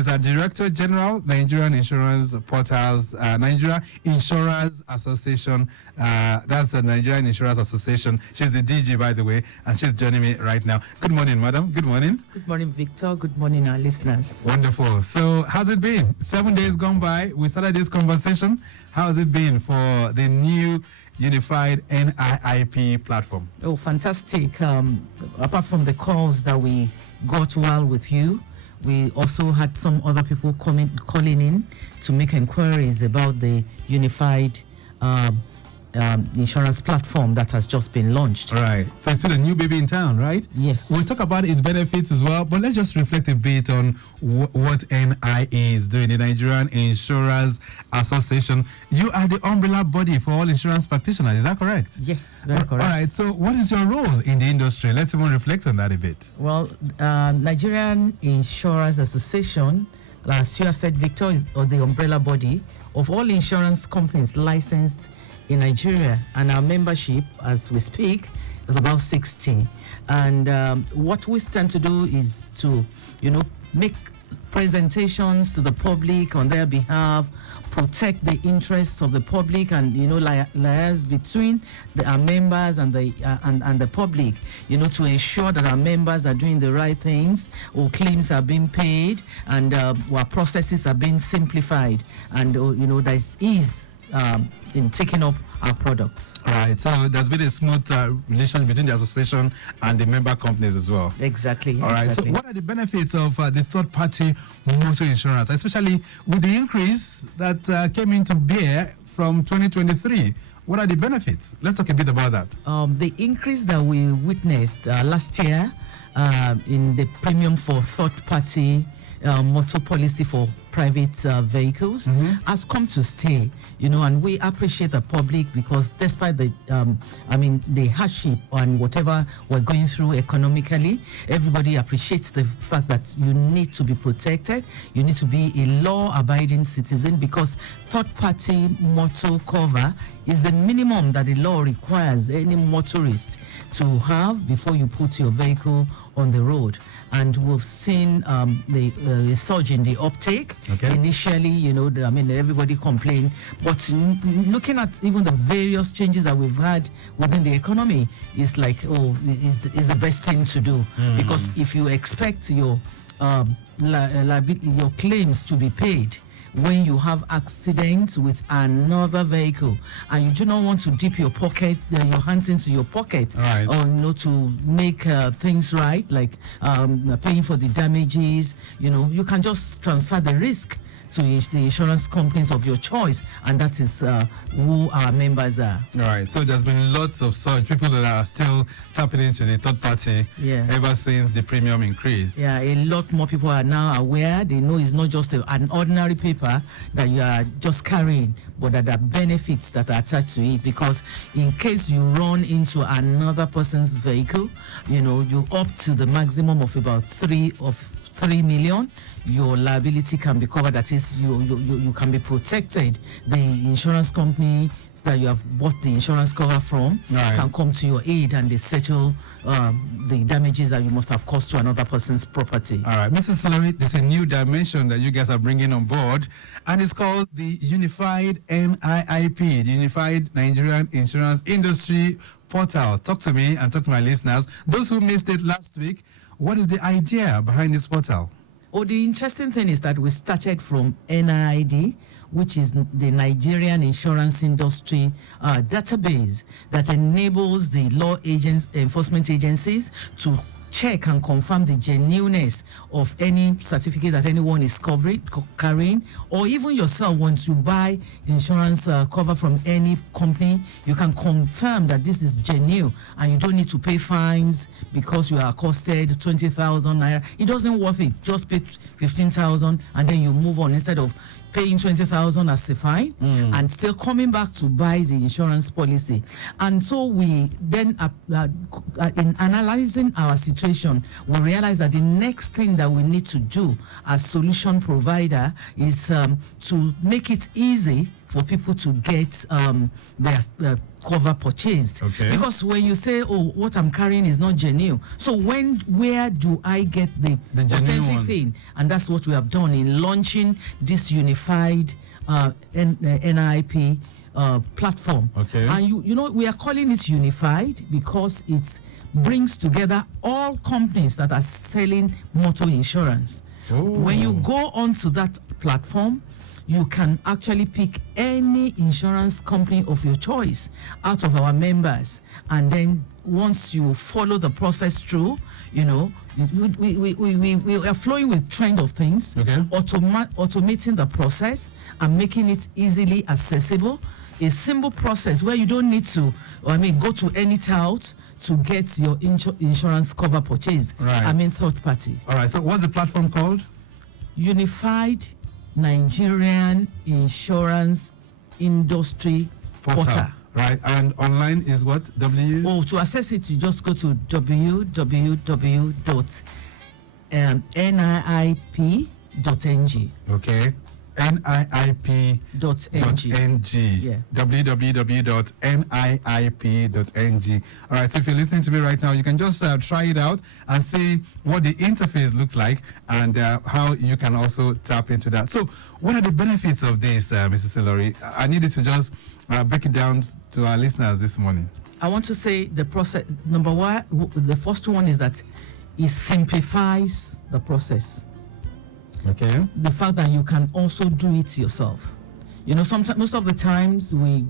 She's a Director General, Nigerian Insurance Portals, Nigeria Insurers Association. That's the Nigerian Insurance Association. She's the DG, by the way, and she's joining me right now. Good morning, madam. Good morning. Good morning, Victor. Good morning, our listeners. Wonderful. So, how's it been? 7 days gone by. We started this conversation. How's it been for the new unified NIIP platform? Oh, fantastic. Apart from the calls that we got while with you, we also had some other people calling in to make inquiries about the unified insurance platform that has just been launched. All right. So it's still a new baby in town, right? Yes. We'll talk about its benefits as well, but let's just reflect a bit on what NIA is doing, the Nigerian Insurers Association. You are the umbrella body for all insurance practitioners, is that correct? Yes, very correct. All right. So what is your role in the industry? Let's even reflect on that a bit. Well, Nigerian Insurers Association, as you have said, Victor, is the umbrella body of all insurance companies licensed in Nigeria, and our membership, as we speak, is about 60. And what we stand to do is to, make presentations to the public on their behalf, protect the interests of the public, and liaise between our members and the public, to ensure that our members are doing the right things, or claims are being paid, and our processes are being simplified, and there is ease in taking up our products. All right, so there's been a smooth relation between the association and the member companies as well. Exactly. All right, exactly. So what are the benefits of the third-party motor insurance, especially with the increase that came into bear from 2023? What are the benefits? Let's talk a bit about that. The increase that we witnessed last year in the premium for third-party motor policy for private vehicles has come to stay, and we appreciate the public, because despite the the hardship and whatever we're going through economically, everybody appreciates the fact that you need to be protected, you need to be a law-abiding citizen, because third-party motor cover is the minimum that the law requires any motorist to have before you put your vehicle on the road. And we've seen the surge in the uptake. Okay. Initially, everybody complained, but looking at even the various changes that we've had within the economy, is like, is the best thing to do. Because if you expect your your claims to be paid when you have accidents with another vehicle, and you do not want to dip your hands into your pocket, right, or to make things right, like paying for the damages, you can just transfer the risk to the insurance companies of your choice, and that is who our members are. All right, so there's been lots of such people that are still tapping into the third party ever since the premium increased. Yeah, a lot more people are now aware. They know it's not just an ordinary paper that you are just carrying, but that there are benefits that are attached to it, because in case you run into another person's vehicle, you up to the maximum of about 3 million, your liability can be covered. That is, you can be protected. The insurance company that you have bought the insurance cover from can come to your aid, and they settle the damages that you must have caused to another person's property. All right, Mrs. Ilori, there's a new dimension that you guys are bringing on board, and it's called the Unified NIIP, the Unified Nigerian Insurance Industry Portal. Talk to me and talk to my listeners. Those who missed it last week, what is the idea behind this portal? The interesting thing is that we started from NIID, which is the Nigerian Insurance Industry database that enables the law enforcement agencies to check and confirm the genuineness of any certificate that anyone is carrying, or even yourself, once you buy insurance cover from any company, you can confirm that this is genuine, and you don't need to pay fines because you are costed 20,000 naira. It doesn't worth it. Just pay 15,000 and then you move on, instead of paying 20,000 as a fine and still coming back to buy the insurance policy. And so we then, in analyzing our situation, situation, we realize that the next thing that we need to do as solution provider is to make it easy for people to get their cover purchased. Okay. Because when you say, oh, what I'm carrying is not genuine, so where do I get the authentic one thing? And that's what we have done in launching this unified NIIP platform. Okay. And you know, we are calling it unified because it brings together all companies that are selling motor insurance. Oh. When you go onto that platform, you can actually pick any insurance company of your choice out of our members, and then once you follow the process through, you know, we are flowing with trend of things, okay, automating the process and making it easily accessible. A simple process where you don't need to, go to any tout to get your insurance cover purchased. Right. Third party. All right. So what's the platform called? Unified Nigerian Insurance Industry Portal. Right. And online is what? To access it, you just go to www.niip.ng. Okay. NIIP.ng. Yeah. www.niip.ng. All right, so if you're listening to me right now, you can just try it out and see what the interface looks like and how you can also tap into that. So what are the benefits of this, Mrs. Ilori? I needed to just break it down to our listeners this morning. I want to say the process, number one, the first one is that it simplifies the process. Okay. The fact that you can also do it yourself. You know, sometimes, most of the times we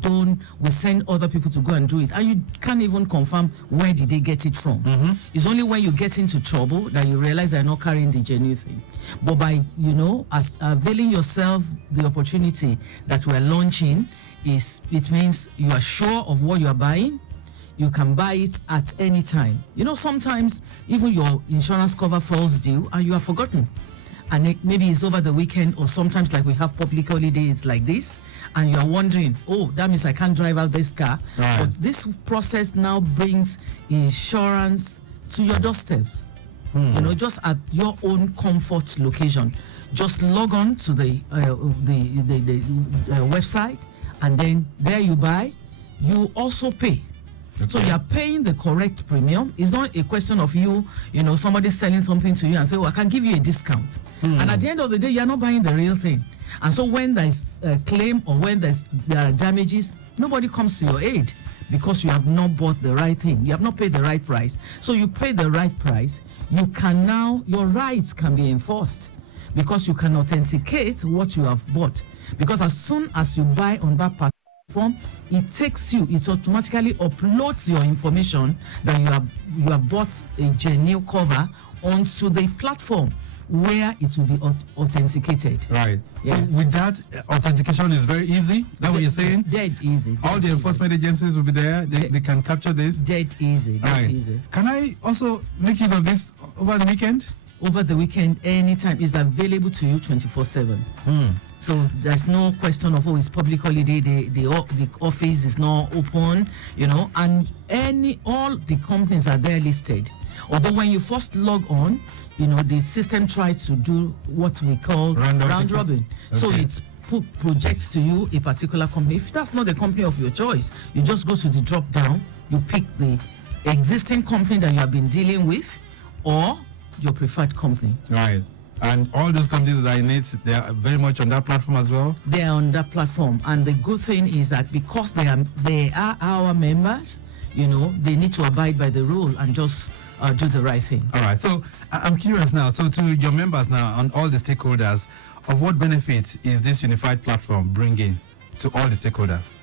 send other people to go and do it, and you can't even confirm where did they get it from. Mm-hmm. It's only when you get into trouble that you realize they're not carrying the genuine thing. But by, as availing yourself the opportunity that we're launching, it means you are sure of what you are buying. You can buy it at any time. You know, sometimes even your insurance cover falls due and you have forgotten. And maybe it's over the weekend, or sometimes like we have public holidays like this, and you're wondering, oh, that means I can't drive out this car. Right. But this process now brings insurance to your doorstep. You know, just at your own comfort location. Just log on to the website, and then there you buy. You also pay. Okay. So you are paying the correct premium. It's not a question of somebody selling something to you and say, oh, I can give you a discount. And at the end of the day, you're not buying the real thing. And so when there's a claim or when there are damages, nobody comes to your aid because you have not bought the right thing. You have not paid the right price. So you pay the right price. You can now, your rights can be enforced because you can authenticate what you have bought. Because as soon as you buy on that platform, it automatically uploads your information that you have bought a genuine cover onto the platform where it will be authenticated. Right. Yeah. So with that, authentication is very easy. That's what you're saying? Dead easy. All the enforcement agencies will be there. They can capture this. Dead easy. Easy. Can I also make use of this over the weekend? Over the weekend, anytime. It's available to you 24/7. So there's no question of, it's public holiday, the office is not open, and all the companies are there listed. Although when you first log on, the system tries to do what we call round robin. Okay. So it projects to you a particular company. If that's not the company of your choice, you just go to the drop down, you pick the existing company that you have been dealing with or your preferred company. Right. And all those companies that I need, they are very much on that platform as well? They are on that platform. And the good thing is that because they are our members, they need to abide by the rule and just do the right thing. All right. So I'm curious now. So to your members now and all the stakeholders, of what benefit is this unified platform bringing to all the stakeholders?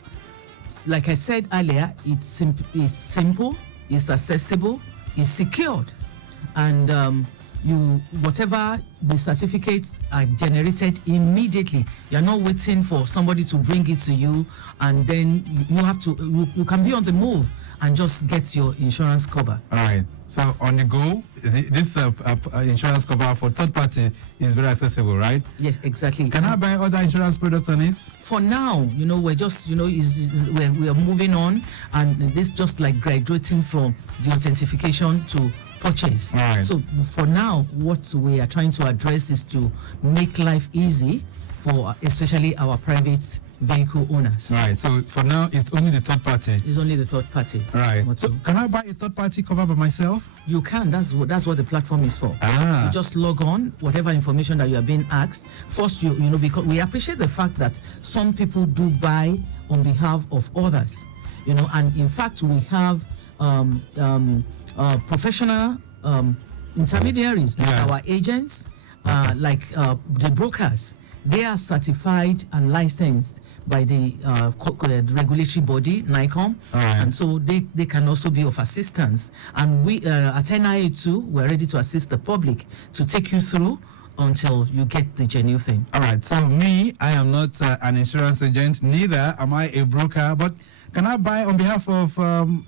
Like I said earlier, it's simple, it's accessible, it's secured. And whatever the certificates are generated immediately. You're not waiting for somebody to bring it to you, and then you can be on the move and just get your insurance cover. All right. So on the go, this insurance cover for third party is very accessible, right? Yes, exactly. Can I buy other insurance products on it? For now, we're just, we are moving on, and this just like graduating from the authentication to purchase. Right. So for now, what we are trying to address is to make life easy for especially our private vehicle owners. Right. So for now, it's only the third party. It's only the third party. Right. What So to- can I buy a third party cover by myself? You can. That's what the platform is for. Ah. You just log on, whatever information that you are being asked. First, you know, because we appreciate the fact that some people do buy on behalf of others, you know, and in fact we have professional intermediaries like Yeah. our agents, the brokers. They are certified and licensed by the regulatory body, NIIP, Right. and so they can also be of assistance. And we at NIIP too, we're ready to assist the public to take you through until you get the genuine thing. All right. So me, I am not an insurance agent. Neither am I a broker. But can I buy on behalf of,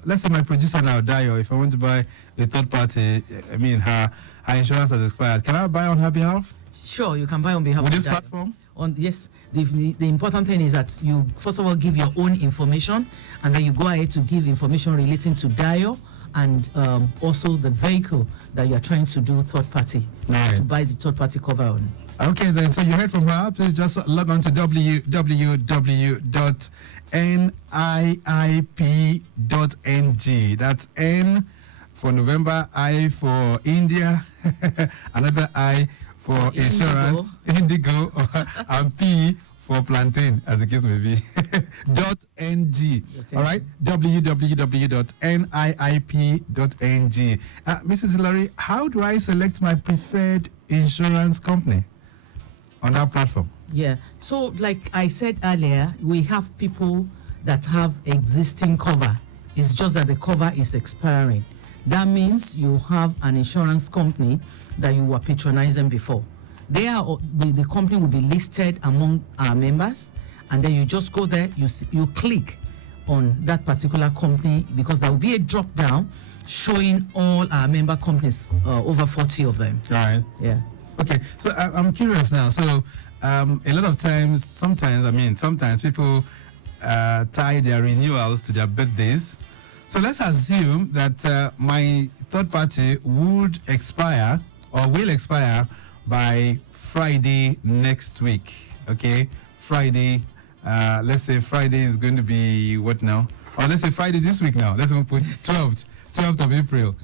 let's say my producer now, Dayo, if I want to buy a third party, I mean, her insurance has expired. Can I buy on her behalf? Sure, you can buy on behalf With of this Dayo. platform? Yes, the important thing is that you first of all give your own information, and then you go ahead to give information relating to Dayo and also the vehicle that you are trying to do third party, Right. to buy the third party cover on. Okay, then. So you heard from her. Please just log on to www.niip.ng. That's N for November, I for India, another I for insurance, indigo, and P for plantain, as the case may be. .ng. That's All right, www.niip.ng. Mrs. Ilori, how do I select my preferred insurance company on that platform? Yeah. So, like I said earlier, we have people that have existing cover. It's just that the cover is expiring. That means you have an insurance company that you were patronizing before. The company will be listed among our members, and then you just go there, you click on that particular company, because there will be a drop down showing all our member companies, over 40 of them. All right. Yeah. Okay, so I'm curious now. So a lot of times, sometimes people tie their renewals to their birthdays. So let's assume that my third party would expire or will expire by Friday next week. Okay, Friday. Let's say Friday is going to be what now? Or let's say Friday this week now. Let's even put 12th of April.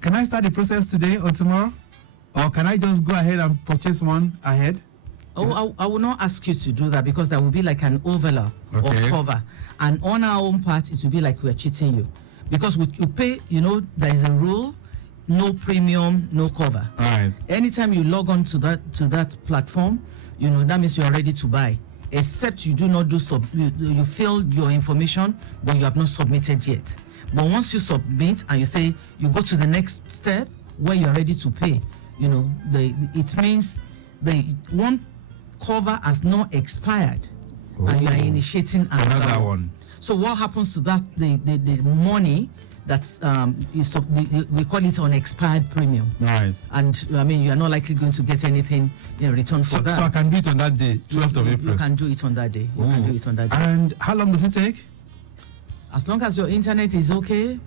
Can I start the process today or tomorrow? Or can I just go ahead and purchase one ahead? Oh, I will not ask you to do that, because that will be like an overlap of cover. And on our own part, it will be like we're cheating you. Because you pay, there is a rule, no premium, no cover. All right. Anytime you log on to that platform, that means you are ready to buy. Except you do not do you filled your information, but you have not submitted yet. But once you submit and you say you go to the next step where you are ready to pay, it means the one cover has not expired. And you are initiating another one. So what happens to that? The money that's we call it unexpired premium. Right. And you are not likely going to get anything in return for that. So I can do it on that day, 12th of April. You can do it on that day. You can do it on that day. And how long does it take? As long as your internet is okay,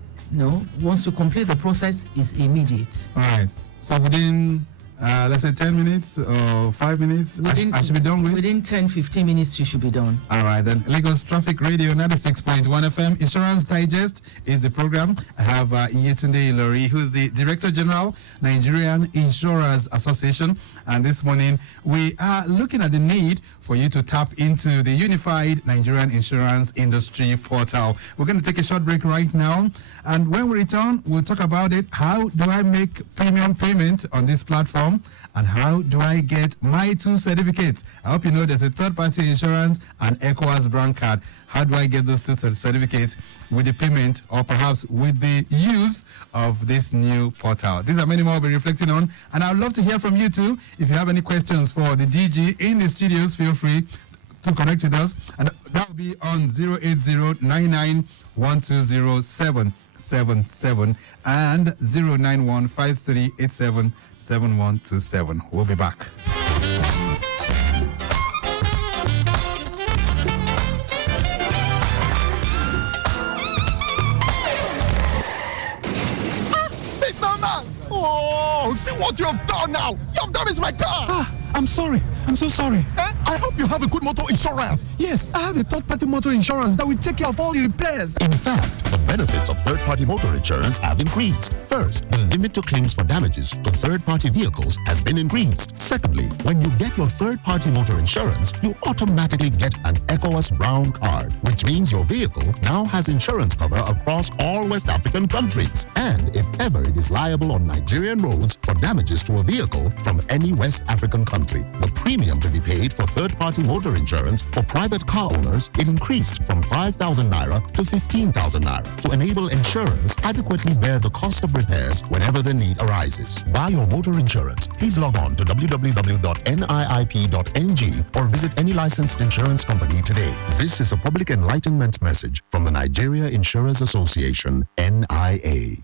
once you complete the process, it's immediate. All right. So within, let's say 10 minutes or 5 minutes, I should be done with? Within 10-15 minutes, you should be done. All right, then. Lagos Traffic Radio 96.1 FM. Insurance Digest is the program. I have Yetunde Ilori, who's the Director General, Nigerian Insurers Association. And this morning, we are looking at the need for you to tap into the Unified Nigerian Insurance Industry Portal. We're going to take a short break right now. And when we return, we'll talk about it. How do I make premium payment on this platform? And how do I get my 2 certificates? I hope you know there's a third-party insurance and ECOWAS brand card. How do I get those 2 certificates with the payment or perhaps with the use of this new portal? These are many more we'll be reflecting on. And I'd love to hear from you too. If you have any questions for the DG in the studios, feel free to connect with us. And that will be on 08099120777 and 09153877127. We'll be back. what you have done now? You have damaged my car. I'm sorry. I'm so sorry. I hope you have a good motor insurance. Yes, I have a third-party motor insurance that will take care of all the repairs. In fact, the benefits of third-party motor insurance have increased. First, the limit to claims for damages to third-party vehicles has been increased. Secondly, when you get your third-party motor insurance, you automatically get an ECOWAS Brown card, which means your vehicle now has insurance cover across all West African countries. And if ever it is liable on Nigerian roads for damages to a vehicle from any West African country, the premium to be paid for third-party motor insurance for private car owners increased from 5,000 naira to 15,000 naira to enable insurers adequately bear the cost of repairs whenever the need arises. Buy your motor insurance. Please log on to www.niip.ng or visit any licensed insurance company today. This is a public enlightenment message from the Nigeria Insurers Association, NIA.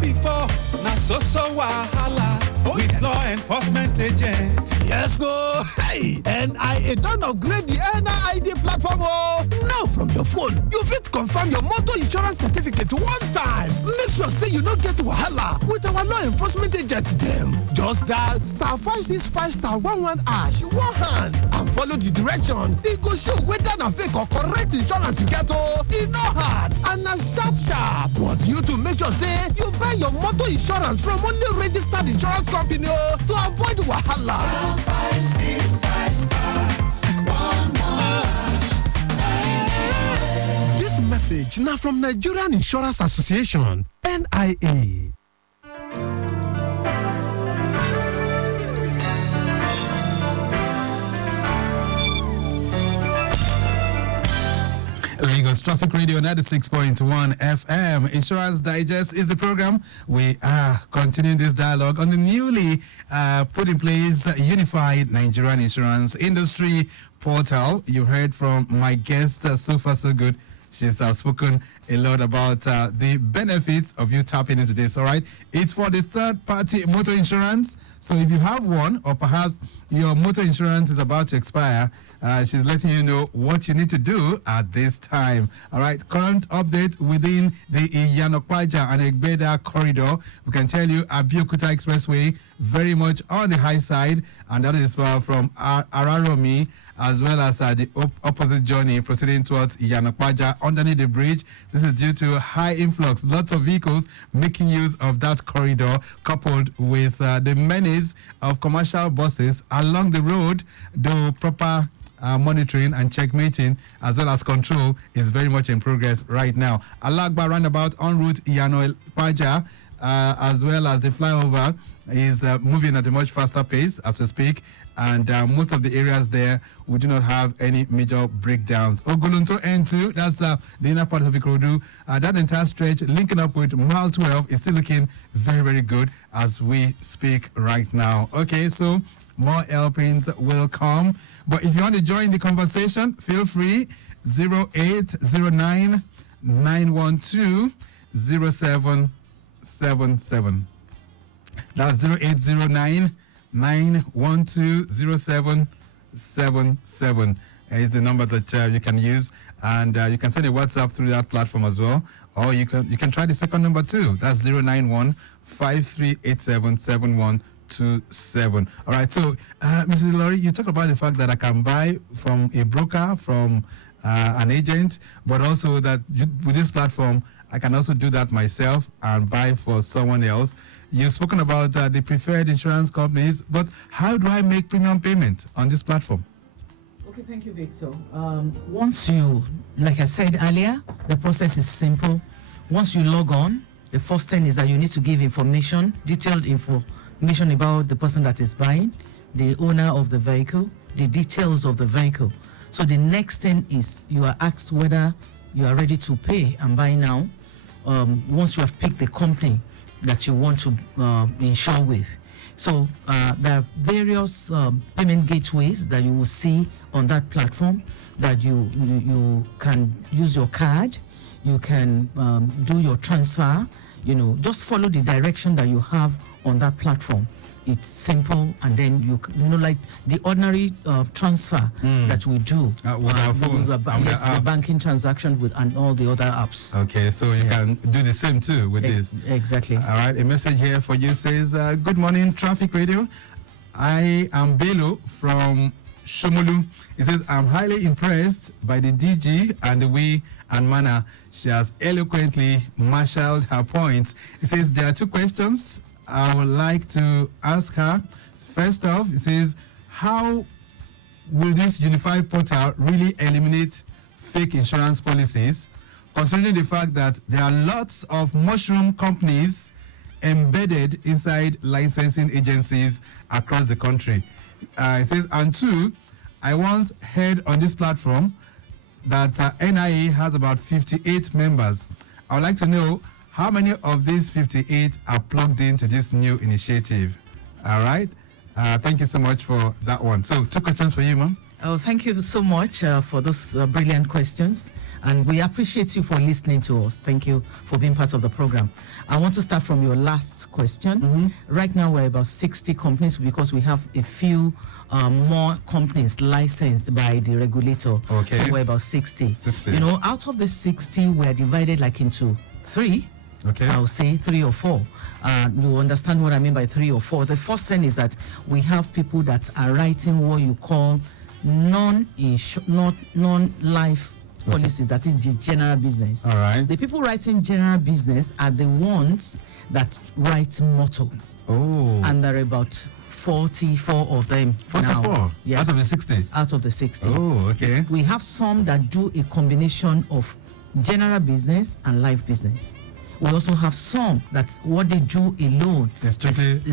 Before, na so wahala with law enforcement agent. Yes, so hey, NIA don't upgrade the NIID platform. Oh, now from your phone, you fit confirm your motor insurance certificate one time. Make sure say you don't get wahala with our law enforcement agents. Them just dial *565*11# one hand and follow the direction. It go show whether na fake or correct insurance you get. Oh, it no hard and na sharp. But you to make sure say you buy your motor insurance from only registered insurance company to avoid wahala. This message now from Nigerian Insurance Association, NIA. Lagos Traffic Radio 96.1 FM. Insurance Digest is the program. We are continuing this dialogue on the newly put in place Unified Nigerian Insurance Industry Portal. You heard from my guest, so far so good. She's spoken a lot about the benefits of you tapping into this, all right? It's for the third-party motor insurance. So if you have one, or perhaps your motor insurance is about to expire, she's letting you know what you need to do at this time. All right, current update within the Iyanokpaja and Egbeda corridor. We can tell you Abeokuta Expressway, very much on the high side, and that is from Araromi, as well as the opposite journey proceeding towards Iyanokpaja underneath the bridge. This is due to high influx, lots of vehicles making use of that corridor, coupled with the menace of commercial buses along the road. Though proper monitoring and checkmating as well as control is very much in progress right now. Alagba roundabout en route Iyanokpaja, as well as the flyover, is moving at a much faster pace as we speak. And most of the areas there, we do not have any major breakdowns. Ogolonto N2, that's the inner part of Ikorodu. That entire stretch linking up with Mile 12 is still looking very, very good as we speak right now. Okay, so more helpings will come. But if you want to join the conversation, feel free. 0809 912 0777. That's 0809 9120777 is the number that you can use, and you can send a WhatsApp through that platform as well, or you can try the second number too. That's 091-5387-7127. All right, so Mrs. Ilori, you talked about the fact that I can buy from a broker, from an agent, but also that with this platform I can also do that myself and buy for someone else. You've spoken about the preferred insurance companies, but how do I make premium payment on this platform? Okay, thank you, Victor. Once you, like I said earlier, the process is simple. Once you log on, the first thing is that you need to give information, detailed information about the person that is buying, the owner of the vehicle, the details of the vehicle. So the next thing is you are asked whether you are ready to pay and buy now. Once you have picked the company that you want to insure with. So there are various payment gateways that you will see on that platform that you can use your card, you can do your transfer, just follow the direction that you have on that platform. it's simple, and then like the ordinary transfer that we do with our phones, the banking transaction with and all the other apps. Okay, so you can do the same too with this. Exactly. All right, a message here for you says, good morning, Traffic Radio. I am Bello from Shomolu. It says, I'm highly impressed by the DG and the way and manner she has eloquently marshaled her points. It says, there are 2 questions I would like to ask her. First off, it says, how will this unified portal really eliminate fake insurance policies, considering the fact that there are lots of mushroom companies embedded inside licensing agencies across the country? It says, and 2, I once heard on this platform that NIA has about 58 members. I would like to know how many of these 58 are plugged into this new initiative. All right. Thank you so much for that one. So 2 questions for you, ma'am. Oh, thank you so much for those brilliant questions. And we appreciate you for listening to us. Thank you for being part of the program. I want to start from your last question. Right now, we're about 60 companies because we have a few more companies licensed by the regulator. Okay. So we're about 60. Out of the 60, we're divided like into 3. Okay. I'll say 3 or 4. You understand what I mean by 3 or 4. The first thing is that we have people that are writing what you call non-life policies. That is the general business. All right. The people writing general business are the ones that write motto. Oh. And there are about 44 of them 44? now. Yeah. Out of the 60? Out of the 60. Oh, okay. We have some that do a combination of general business and life business. We also have some that what they do alone is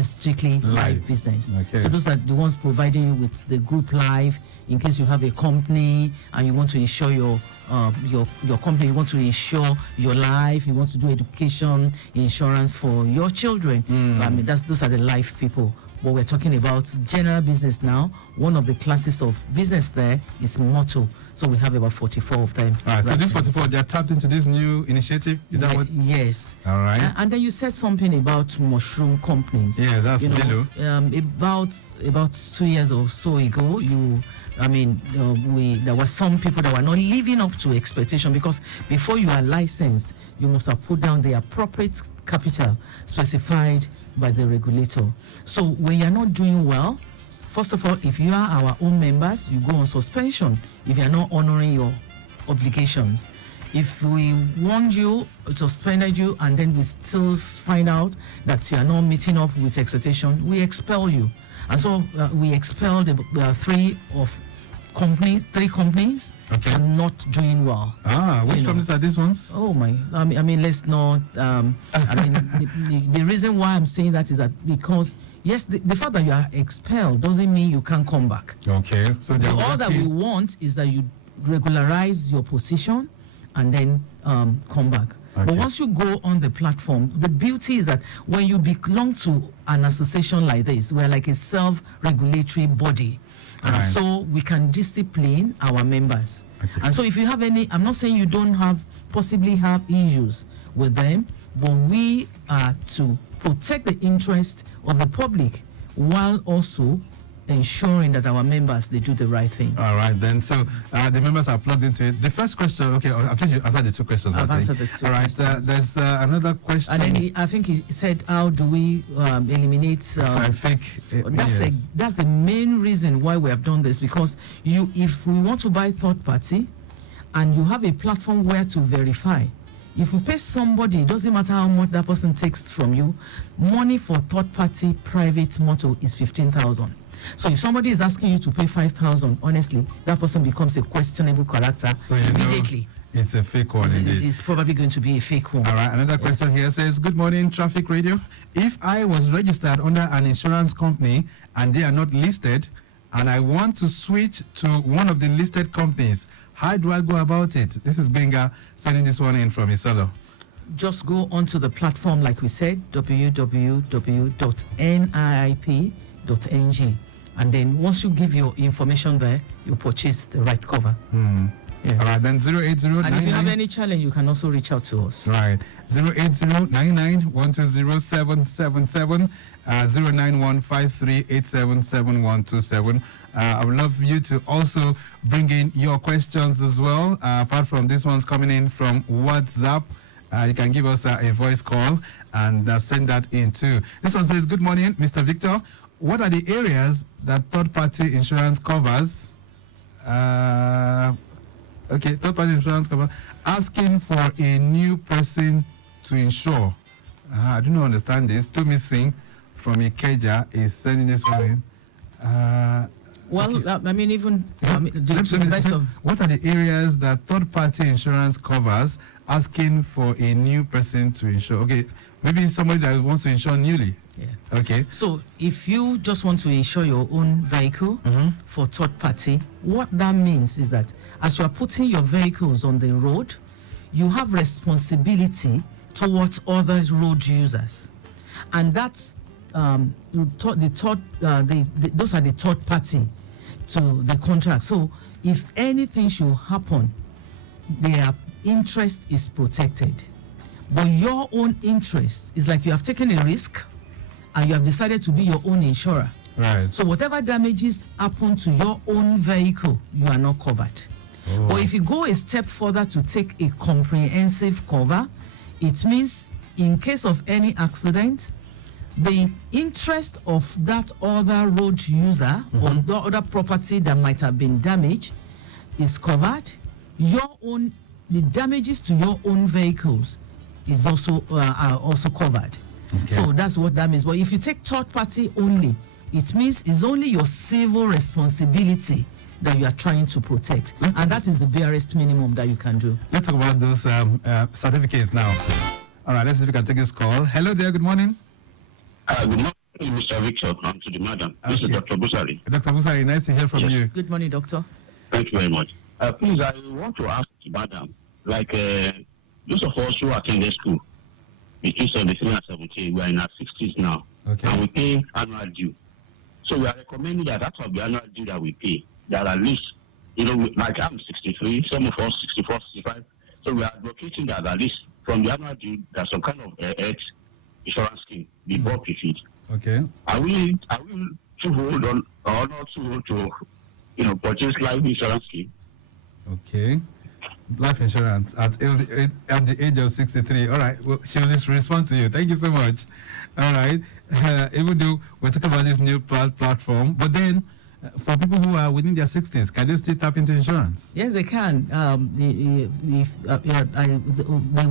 strictly life business. Okay. So those are the ones providing you with the group life in case you have a company and you want to insure your company, you want to insure your life, you want to do education insurance for your children. I mean, those are the life people. But we're talking about general business now. One of the classes of business there is motto. So we have about 44 of them. All right, so these 44, they're tapped into this new initiative? Is that what? Yes. All right. And then you said something about mushroom companies. Yeah, that's Bello. About 2 years or so ago, there were some people that were not living up to expectation, because before you are licensed, you must have put down the appropriate capital specified by the regulator. So when you're not doing well, first of all, if you are our own members, you go on suspension if you're not honoring your obligations. If we warned you, suspended you, and then we still find out that you are not meeting up with expectation, we expel you. And so we expelled 3 companies for not doing well. Which companies are these ones? Oh my! Let's not. The reason why I'm saying that is that because yes, the fact that you are expelled doesn't mean you can't come back. Okay. So all that we want is that you regularize your position and then come back. Okay. But once you go on the platform, the beauty is that when you belong to an association like this, we're like a self-regulatory body. And so we can discipline our members. Okay. And so if you have any, I'm not saying you don't possibly have issues with them, but we are to protect the interest of the public while also ensuring that our members, they do the right thing. All right, then. So the members are plugged into it. The first question, okay, I think you answered the 2 questions. I've answered the 2 All right, there's another question. And then I think he said, how do we eliminate fake? That's the main reason why we have done this, because if we want to buy third party and you have a platform where to verify, if you pay somebody, it doesn't matter how much that person takes from you, money for third party private motor is 15,000. So if somebody is asking you to pay 5,000, honestly, that person becomes a questionable character immediately. It's a fake one, indeed. It's probably going to be a fake one. All right, another question here says, good morning, Traffic Radio. If I was registered under an insurance company and they are not listed, and I want to switch to one of the listed companies, how do I go about it? This is Benga sending this one in from Isolo. Just go onto the platform, like we said, www.niip.ng. And then once you give your information there, you purchase the right cover. Yeah. All right, then 08099. And if you have any challenge, you can also reach out to us. Right. 08099120777, 09153877127. I would love you to also bring in your questions as well. Apart from this one's coming in from WhatsApp, you can give us a voice call and send that in too. This one says, good morning, Mr. Victor. What are the areas that third-party insurance covers? Okay, third-party insurance cover. Asking for a new person to insure. I do not understand this. Tomi Singh from Ikeja is sending this one in. Well, okay. I mean, even the best of... What are the areas that third-party insurance covers? Asking for a new person to insure. Okay, maybe somebody that wants to insure newly. Yeah. Okay. So if you just want to insure your own vehicle for third party, what that means is that as you are putting your vehicles on the road, you have responsibility towards other road users, and that's those are the third party to the contract. So if anything should happen, their interest is protected, but your own interest is like you have taken a risk and you have decided to be your own insurer. Right. So whatever damages happen to your own vehicle, you are not covered. Oh. But if you go a step further to take a comprehensive cover, it means in case of any accident, the interest of that other road user or the other property that might have been damaged is covered. The damages to your own vehicles is also are also covered. Okay. So that's what that means. But if you take third party only, it means it's only your civil responsibility that you are trying to protect, and that is the barest minimum that you can do. Let's talk about those certificates now. All right, let's see if we can take this call. Hello there, good morning. Good morning, Mr. Victor, and to the madam. This is Dr. Busari. Dr. Busari, nice to hear from you. Good morning, doctor. Thank you very much. Please, I want to ask the madam, like those of us who attended school between 17 and 17, we are in our 60s now, Okay. and we pay annual due. So we are recommending that out of the annual due that we pay, that at least, like I'm 63, some of us 64, 65, so we are advocating that at least from the annual due, there's some kind of health insurance scheme be bought with it. Okay. Are we too hold on or not too hold to purchase life insurance scheme? Okay. Life insurance at the age of 63. All right. Well, she will just respond to you. Thank you so much. All right. Even though we're talking about this new platform, but then for people who are within their 60s, can they still tap into insurance? Yes, they can. The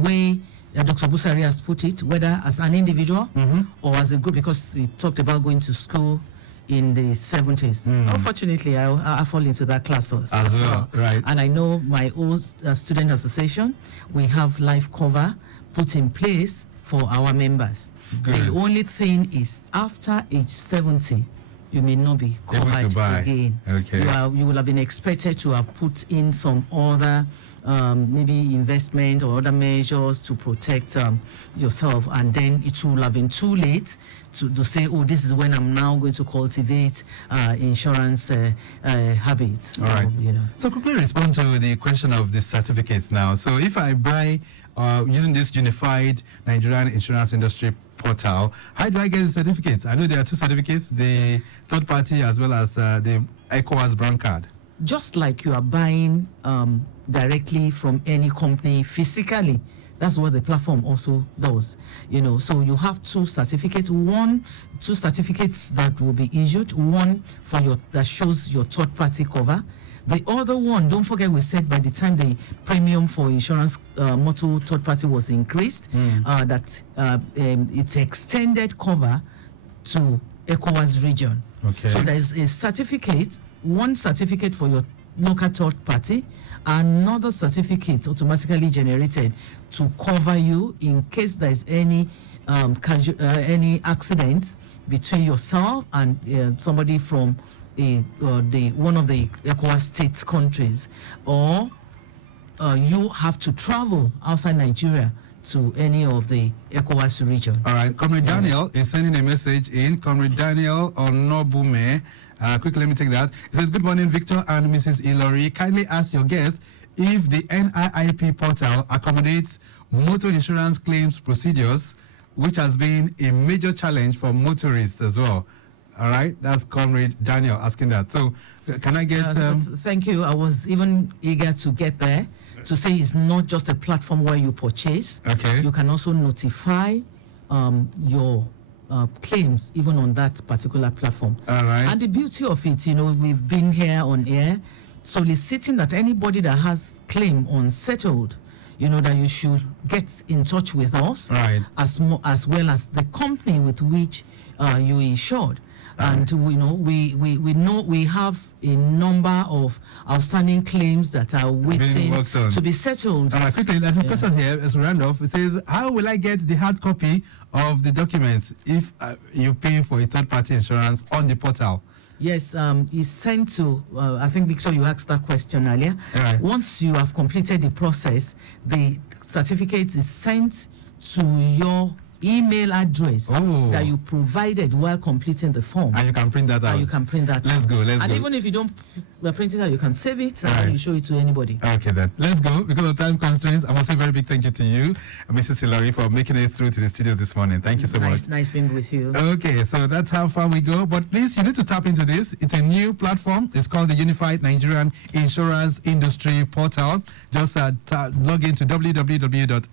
way Dr. Busari has put it, whether as an individual or as a group, because we talked about going to school in the 70s. Unfortunately, I fall into that class as well. Right. And I know my old student association, we have life cover put in place for our members. Good. The only thing is after age 70, you may not be Able to covered buy. again. Okay. You will have been expected to have put in some other maybe investment or other measures to protect yourself, and then it will have been too late to say, oh, this is when I'm now going to cultivate insurance habits. All right. So quickly respond to the question of the certificates now. So if I buy using this unified Nigerian insurance industry portal, how do I get the certificates? I know there are two certificates, the third party as well as the ECOWAS brand card. Just like you are buying directly from any company physically, that's what the platform also does. So you have two certificates that will be issued, one for that shows your third party cover. The other one, don't forget, we said by the time the premium for insurance motor third party was increased, that it's extended cover to ECOWAS region. Okay. So there's a certificate, one certificate for your local third party, another certificate automatically generated to cover you in case there is any accident between yourself and somebody from one of the ECOWAS state countries, or you have to travel outside Nigeria to any of the ECOWAS region. All right. Comrade Daniel is sending a message in. Comrade Daniel Onobume Quickly, let me take that. It says, good morning, Victor and Mrs. Ilori. Kindly ask your guest if the NIIP portal accommodates motor insurance claims procedures, which has been a major challenge for motorists as well. All right, that's Comrade Daniel asking that. So, can I get... Thank you. I was even eager to get there to say it's not just a platform where you purchase. Okay. You can also notify your claims even on that particular platform. All right. And the beauty of it, we've been here on air soliciting that anybody that has claim unsettled, that you should get in touch with us, right, as well as the company with which you insured. And we know we have a number of outstanding claims that are waiting to be settled. Quickly, there's a question here as we round off. It says, how will I get the hard copy of the documents if you pay for a third-party insurance on the portal? Yes, it's sent to, I think, Victor, you asked that question earlier. Right. Once you have completed the process, the certificate is sent to your email address that you provided while completing the form. And you can print that out. Let's go. And even if you don't print it out, you can save it and you show it to anybody. Okay, then. Let's go. Because of time constraints, I must say a very big thank you to you, Mrs. Ilori, for making it through to the studios this morning. Thank you so much. Nice being with you. Okay, so that's how far we go. But please, you need to tap into this. It's a new platform. It's called the Unified Nigerian Insurance Industry Portal. Just log into www.niip.ng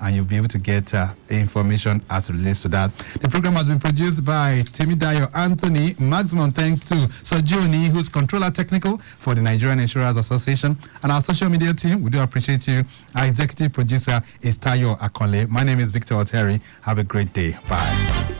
and you'll be able to get information as it relates to that. The program has been produced by Temidayo Anthony. Maximum thanks to Sojuni, who's controller technical for the Nigerian Insurers Association, and our social media team. We do appreciate you. Our executive producer is Tayo Akonle. My name is Victor Oteri. Have a great day. Bye.